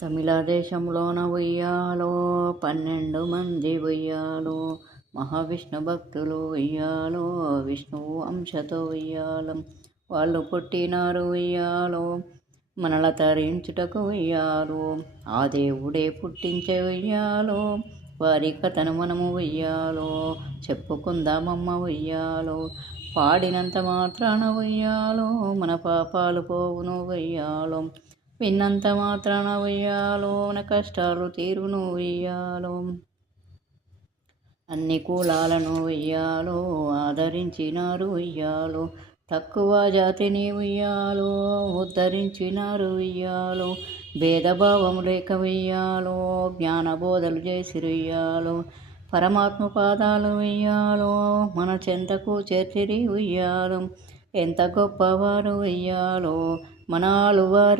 తమిళ దేశంలోన ఉయ్యాలో 12 మంది ఉయ్యాలో మహావిష్ణు భక్తులు ఉయ్యాలో విష్ణువు అంశతో ఉయ్యాలం వాళ్ళు పుట్టినారు ఉయ్యాలో మనల తరించుటకు ఉయ్యాలో ఆ దేవుడే పుట్టించే ఉయ్యాలో వారి కథను మనము ఉయ్యాలో చెప్పుకుందామమ్మ ఉయ్యాలో పాడినంత మాత్రాన ఉయ్యాలో మన పాపాలు పోవును ఉయ్యాలో విన్నంత మాత్రాన ఉయ్యాలో మన కష్టాలు తీరును ఉయ్యాలో అన్ని కులాలను ఉయ్యాలో ఆదరించినారు ఉయ్యాలో తక్కువ జాతిని ఉయ్యాలో ఉద్ధరించినారు ఉయ్యాలో భేదభావం లేక ఉయ్యాలో జ్ఞానబోధలు చేసి ఉయ్యాలో పరమాత్మ పాదాలు ఉయ్యాలో మన చెంతకు చేర్చిరి ఉయ్యాలో ఎంత గొప్పవారు ఉయ్యాలో మన ఆలువారు